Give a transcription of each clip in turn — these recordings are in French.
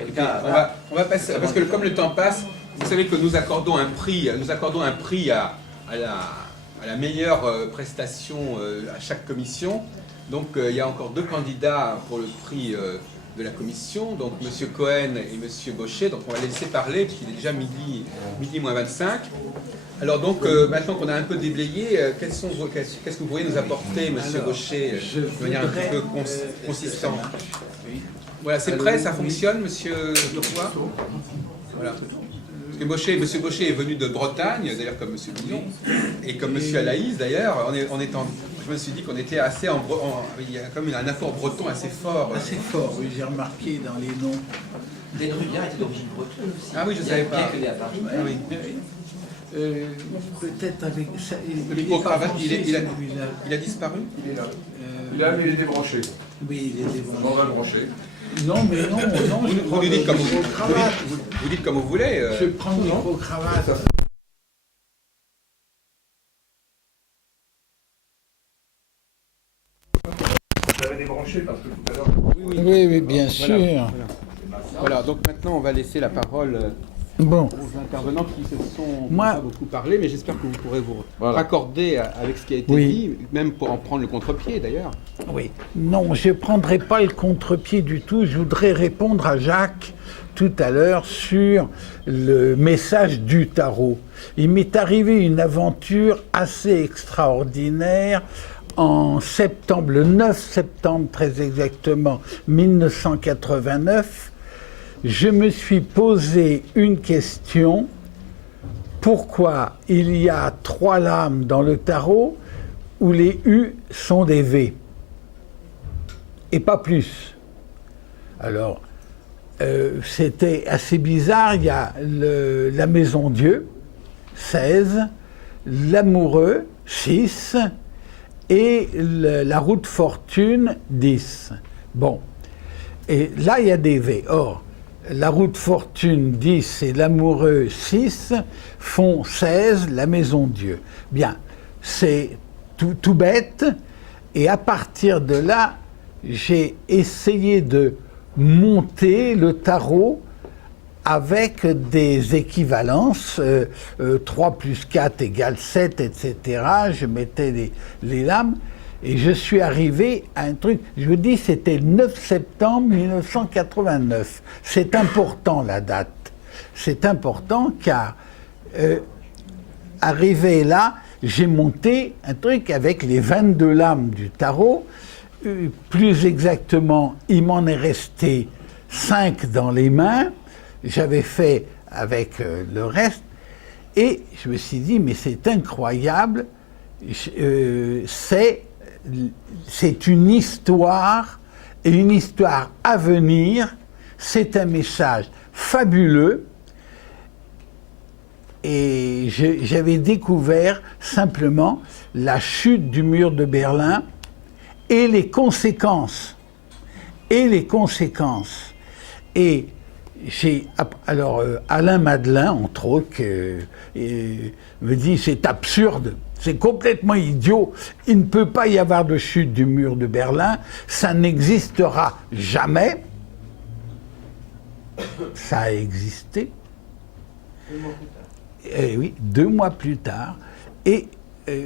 auquel cas, voilà. On va passer, parce que comme le temps passe, vous savez que nous accordons un prix à la meilleure prestation à chaque commission. Donc il y a encore 2 candidats pour le prix de la commission, donc M. Cohen et M. Gaucher. Donc on va les laisser parler, puisqu'il est déjà midi moins 25. Alors donc, maintenant qu'on a un peu déblayé, qu'est-ce que vous pourriez nous apporter, M. Gaucher, de manière un petit peu consistante? Voilà, c'est prêt, ça fonctionne, M. Leroy? Voilà. Parce que M. Gaucher est venu de Bretagne, d'ailleurs comme M. Billon, et comme M. Alaïs, d'ailleurs, je me suis dit qu'on était assez il y a comme un apport breton assez fort. Assez fort, oui, j'ai remarqué dans les noms. Les Rubiens étaient d'origine bretonne aussi. Ah oui, je ne savais pas. Bien que né à Paris. Ah oui. Peut-être avec ça. Le micro-cravate, il a disparu? Il est là. Il est là, mais il est débranché. Oui, il est débranché. On va le brancher. Non, mais non, Vous dites comme vous dites comme vous voulez. Je prends le micro-cravate. J'avais débranché parce que tout à l'heure... Oui, bien sûr. Voilà, donc maintenant on va laisser la parole Bon. aux intervenants qui se sont Moi- pas beaucoup parlé, mais j'espère que vous pourrez vous raccorder avec ce qui a été Oui. dit, même pour en prendre le contre-pied d'ailleurs. Oui. Non, je ne prendrai pas le contre-pied du tout. Je voudrais répondre à Jacques tout à l'heure sur le message du tarot. Il m'est arrivé une aventure assez extraordinaire en septembre, le 9 septembre très exactement, 1989. Je me suis posé une question. Pourquoi il y a 3 lames dans le tarot où les U sont des V et pas plus? Alors, c'était assez bizarre. Il y a la maison Dieu, 16, l'amoureux, 6, et la roue de fortune, 10. Bon. Et là, il y a des V. Or, la roue de fortune 10 et l'amoureux 6 font 16, la maison Dieu. Bien, c'est tout bête. Et à partir de là, j'ai essayé de monter le tarot avec des équivalences, 3 plus 4 égale 7, etc. Je mettais les lames. Et je suis arrivé à un truc, je vous dis, c'était le 9 septembre 1989. C'est important, la date. C'est important car, arrivé là, j'ai monté un truc avec les 22 lames du tarot. Plus exactement, il m'en est resté 5 dans les mains. J'avais fait avec le reste. Et je me suis dit, mais c'est incroyable. C'est une histoire, et une histoire à venir. C'est un message fabuleux. Et j'avais découvert simplement la chute du mur de Berlin et les conséquences. Alors, Alain Madelin, entre autres, me dit c'est absurde. C'est complètement idiot. Il ne peut pas y avoir de chute du mur de Berlin. Ça n'existera jamais. Ça a existé. 2 mois plus tard. Oui, 2 mois plus tard. Et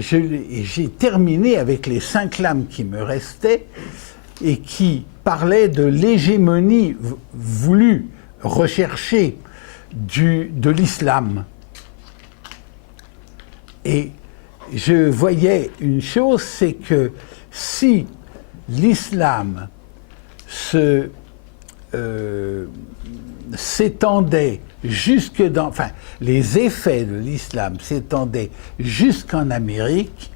j'ai terminé avec les 5 lames qui me restaient et qui parlaient de l'hégémonie voulue, recherchée de l'islam. Et je voyais une chose, c'est que si l'islam s'étendait jusque dans... Enfin, les effets de l'islam s'étendaient jusqu'en Amérique,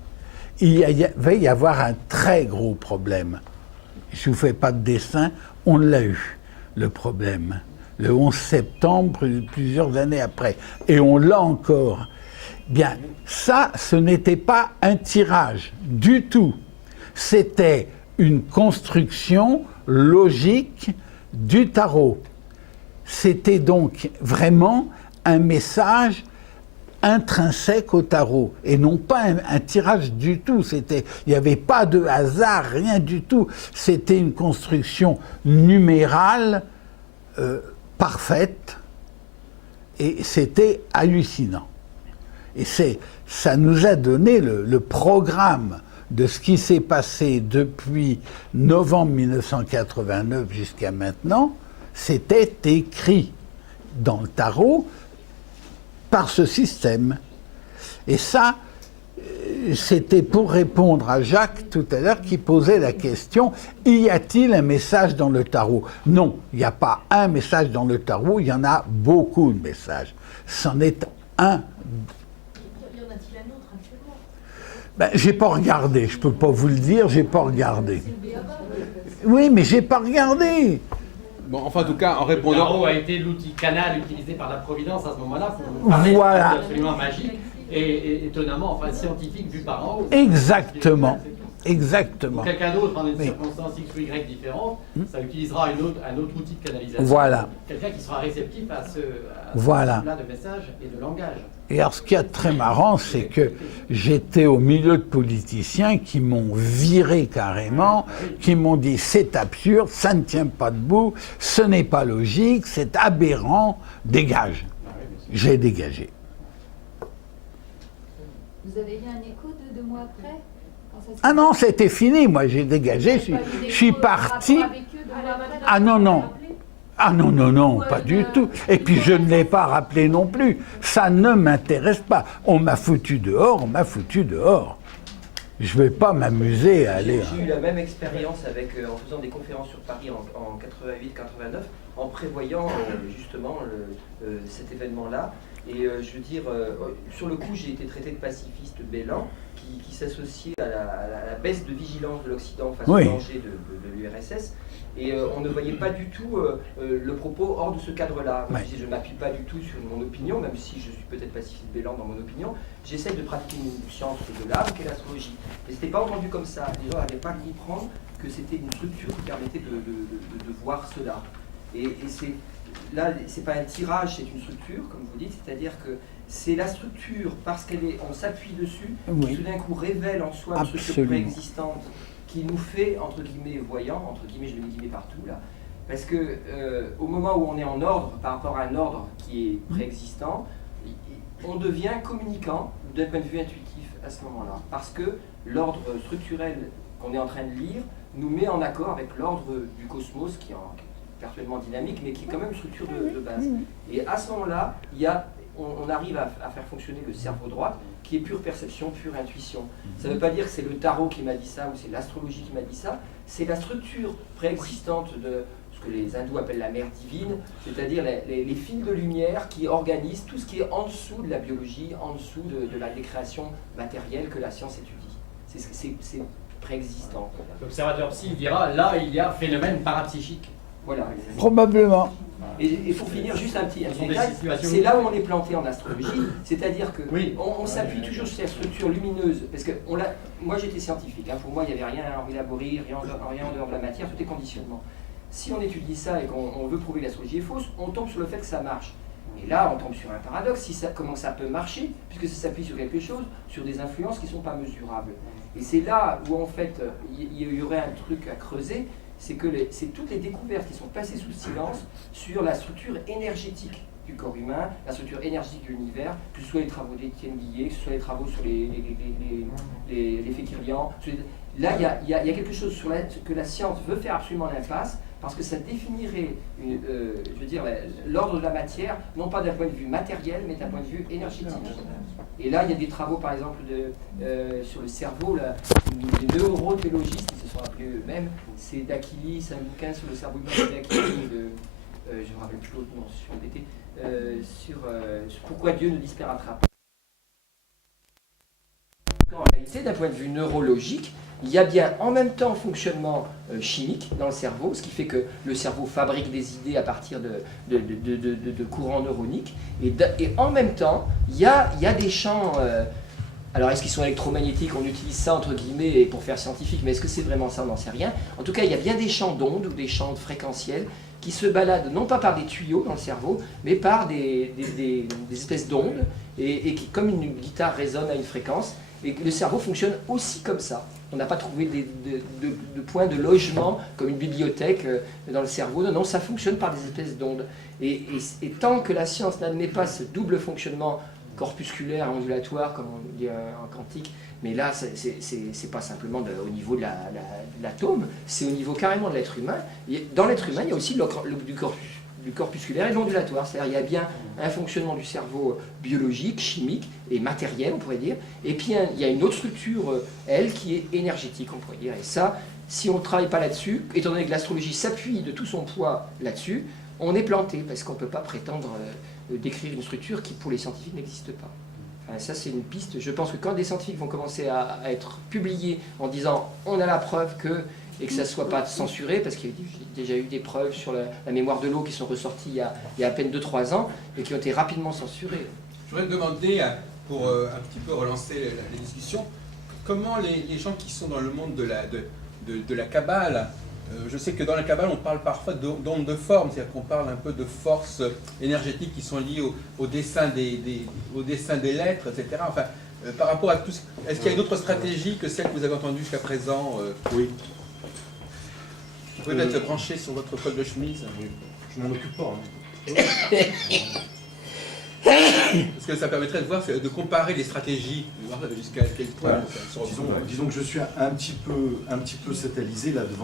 il va y avoir un très gros problème. Je ne vous fais pas de dessin, on l'a eu, le problème. Le 11 septembre, plusieurs années après. Et on l'a encore. Bien, ça, ce n'était pas un tirage du tout. C'était une construction logique du tarot. C'était donc vraiment un message intrinsèque au tarot et non pas un tirage du tout. Il n'y avait pas de hasard, rien du tout. C'était une construction numérale parfaite, et c'était hallucinant. Et ça nous a donné le programme de ce qui s'est passé depuis novembre 1989 jusqu'à maintenant. C'était écrit dans le tarot par ce système. Et ça, c'était pour répondre à Jacques tout à l'heure qui posait la question, y a-t-il un message dans le tarot? Non, il n'y a pas un message dans le tarot, il y en a beaucoup de messages. C'en est un. Y en a-t-il un autre actuellement? Ben, j'ai pas regardé, je peux pas vous le dire, j'ai pas regardé. Oui, mais j'ai pas regardé. Bon, enfin, en tout cas, en Le répondant... tarot a été l'outil canal utilisé par la Providence à ce moment-là. Voilà. C'est absolument magique et étonnamment, enfin, scientifique vu par en haut. Exactement. Exactement. Quelqu'un d'autre, en une Oui. circonstance X ou Y différente, ça utilisera un autre outil de canalisation. Voilà. Quelqu'un qui sera réceptif à ce Voilà. type-là de message et de langage. Et alors, ce qui est très marrant, c'est que j'étais au milieu de politiciens qui m'ont viré carrément, qui m'ont dit c'est absurde, ça ne tient pas debout, ce n'est pas logique, c'est aberrant, dégage. J'ai dégagé. Vous avez eu un écho de 2 mois après? Quand ça s'est Ah non, passé? c'était fini, moi j'ai dégagé, je suis parti. Ah non, non. Ah non, non, non, pas du tout. Et puis je ne l'ai pas rappelé non plus. Ça ne m'intéresse pas. On m'a foutu dehors, on m'a foutu dehors. Je ne vais pas m'amuser à aller... J'ai eu la même expérience avec, en faisant des conférences sur Paris en 88-89, en prévoyant justement cet événement-là. Et je veux dire, sur le coup, j'ai été traité de pacifiste bélan qui s'associait à la baisse de vigilance de l'Occident face Oui. au danger de l'URSS. Et on ne voyait pas du tout le propos hors de ce cadre-là. Moi, Ouais. je ne m'appuie pas du tout sur mon opinion, même si je suis peut-être pacifiste bélan dans mon opinion. J'essaie de pratiquer une science de l'âme qu'est l'astrologie. Mais ce n'était pas entendu comme ça. Les gens n'avaient pas à comprendre que c'était une structure qui permettait de voir cela. Et c'est là, c'est pas un tirage, c'est une structure, comme vous dites, c'est-à-dire que c'est la structure, parce on s'appuie dessus, Oui. qui tout d'un coup révèle en soi une structure Absolument. préexistante qui nous fait, entre guillemets, voyants, entre guillemets, je mets des guillemets partout là, parce que au moment où on est en ordre, par rapport à un ordre qui est préexistant, on devient communicant d'un point de vue intuitif à ce moment-là, parce que l'ordre structurel qu'on est en train de lire nous met en accord avec l'ordre du cosmos qui est perpétuellement dynamique, mais qui est quand même une structure de base. Et à ce moment-là, on arrive à faire fonctionner le cerveau droit, qui est pure perception, pure intuition. Ça ne veut pas dire que c'est le tarot qui m'a dit ça, ou c'est l'astrologie qui m'a dit ça, c'est la structure préexistante de ce que les hindous appellent la mère divine, c'est-à-dire les fils de lumière qui organisent tout ce qui est en dessous de la biologie, en dessous de la décréation matérielle que la science étudie. C'est préexistant. L'observateur psy dira, là, il y a phénomène parapsychique. Voilà. Probablement. Et pour finir, juste un petit Ce sont des détail, situations- c'est là où on est planté en astrologie, c'est-à-dire que Oui. on s'appuie toujours sur cette structure lumineuse, parce que moi j'étais scientifique, hein, pour moi il n'y avait rien à en élaborer, rien en dehors de la matière, tout est conditionnement. Si on étudie ça et qu'on veut prouver que l'astrologie est fausse, on tombe sur le fait que ça marche. Et là, on tombe sur un paradoxe, comment ça peut marcher, puisque ça s'appuie sur quelque chose, sur des influences qui ne sont pas mesurables. Et c'est là où en fait il y aurait un truc à creuser, c'est que c'est toutes les découvertes qui sont passées sous silence sur la structure énergétique du corps humain, la structure énergétique de l'univers, que ce soit les travaux d'Étienne Guillet, que ce soit les travaux sur l'effet Kirlian. Là, il y a quelque chose sur que la science veut faire absolument l'impasse, parce que ça définirait, je veux dire, l'ordre de la matière, non pas d'un point de vue matériel, mais d'un point de vue énergétique. Et là, il y a des travaux, par exemple, sur le cerveau, là, des neurothéologistes, ils se sont appelés eux-mêmes, c'est d'Aquilis, un bouquin sur le cerveau humain d'Aquilis, je ne me rappelle plus l'autre nom, je suis embêté, sur pourquoi Dieu ne disparaîtra pas. En réalité, d'un point de vue neurologique, il y a bien en même temps fonctionnement chimique dans le cerveau, ce qui fait que le cerveau fabrique des idées à partir de courants neuroniques, et en même temps, il y a des champs, alors est-ce qu'ils sont électromagnétiques, on utilise ça entre guillemets pour faire scientifique, mais est-ce que c'est vraiment ça, on n'en sait rien. En tout cas, il y a bien des champs d'ondes ou des champs fréquentiels qui se baladent non pas par des tuyaux dans le cerveau, mais par des espèces d'ondes, et qui, comme une guitare résonne à une fréquence, et le cerveau fonctionne aussi comme ça. On n'a pas trouvé de points de logement comme une bibliothèque dans le cerveau. Non, non, ça fonctionne par des espèces d'ondes. Et tant que la science n'admet pas ce double fonctionnement corpusculaire, ondulatoire, comme on dit en quantique, mais là, c'est pas simplement au niveau de l'atome, c'est au niveau carrément de l'être humain. Dans l'être humain, il y a aussi du corpusculaire et de l'ondulatoire. C'est-à-dire il y a bien un fonctionnement du cerveau biologique, chimique et matériel, on pourrait dire. Et puis il y a une autre structure, elle, qui est énergétique, on pourrait dire. Et ça, si on ne travaille pas là-dessus, étant donné que l'astrologie s'appuie de tout son poids là-dessus, on est planté, parce qu'on ne peut pas prétendre décrire une structure qui, pour les scientifiques, n'existe pas. Enfin, ça, c'est une piste. Je pense que quand des scientifiques vont commencer à être publiés en disant « on a la preuve que », et que ça ne soit pas censuré, parce qu'il y a déjà eu des preuves sur la mémoire de l'eau qui sont ressorties il y a à peine 2-3 ans, et qui ont été rapidement censurées. Je voudrais demander, pour un petit peu relancer la discussion, comment les gens qui sont dans le monde de la Kabbale, je sais que dans la Kabbale, on parle parfois d'ondes de forme, c'est-à-dire qu'on parle un peu de forces énergétiques qui sont liées au dessin des lettres, etc. Enfin, par rapport à tout ce... Est-ce qu'il y a une autre stratégie que celle que vous avez entendue jusqu'à présent Oui. Vous pouvez peut-être brancher sur votre col de chemise. Oui. Je m'en occupe pas. Parce que ça permettrait de voir, de comparer les stratégies, de voir jusqu'à quel point Ouais. ça se ressemble. Disons que je suis un petit peu satellisé là devant.